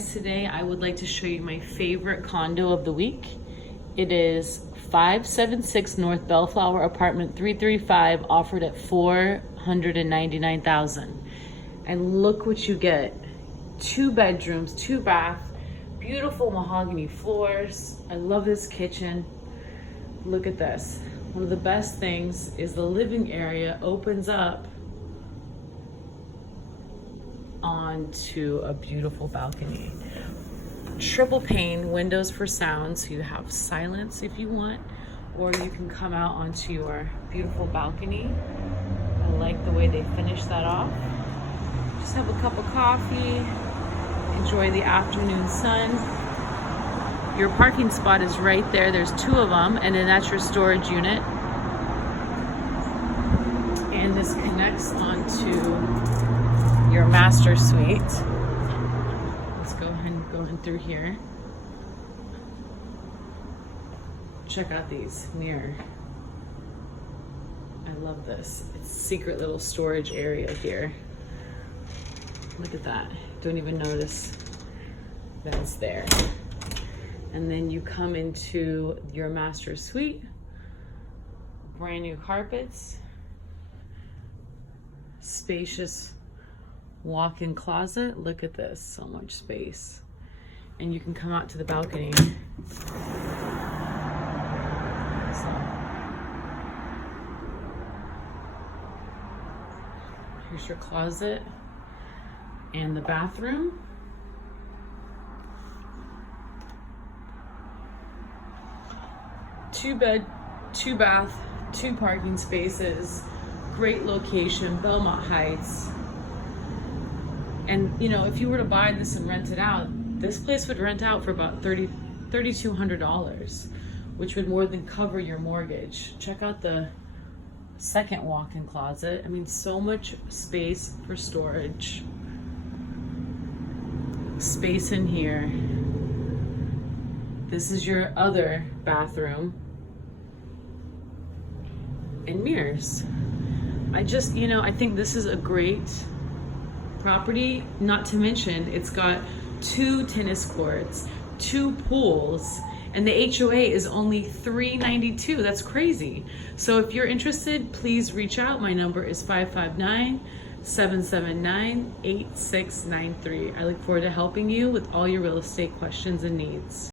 guys, today I would like to show you my favorite condo of the week. It is 576 North Bellflower, apartment 335, offered at $499,000. And look what you get. 2 bedrooms, 2 bath, beautiful mahogany floors. I love this kitchen. Look at this. One of the best things is the living area opens up onto a beautiful balcony. Triple pane windows for sound, so you have silence if you want, or you can come out onto your beautiful balcony. I like the way they finish that off. Just have a cup of coffee, enjoy the afternoon sun. Your parking spot is right there. There's 2 of them, and then that's your storage unit. And this connects onto your master suite. Let's go ahead and go in through here. Check out these mirror. I love this. It's a secret little storage area here. Look at that. Don't even notice that it's there. And then you come into your master suite. Brand new carpets. Spacious walk-in closet. Look at this, so much space. And you can come out to the balcony. Here's your closet and the bathroom. Two bed, 2 bath, 2 parking spaces. Great location, Belmont Heights. And you know, if you were to buy this and rent it out, this place would rent out for about $3,200, which would more than cover your mortgage. Check out the second walk-in closet. I mean, so much space for storage. Space in here. This is your other bathroom. And mirrors. I think this is a great property, not to mention it's got 2 tennis courts, 2 pools, and the HOA is only $392. That's crazy. So if you're interested, please reach out. My number is 559-779-8693. I look forward to helping you with all your real estate questions and needs.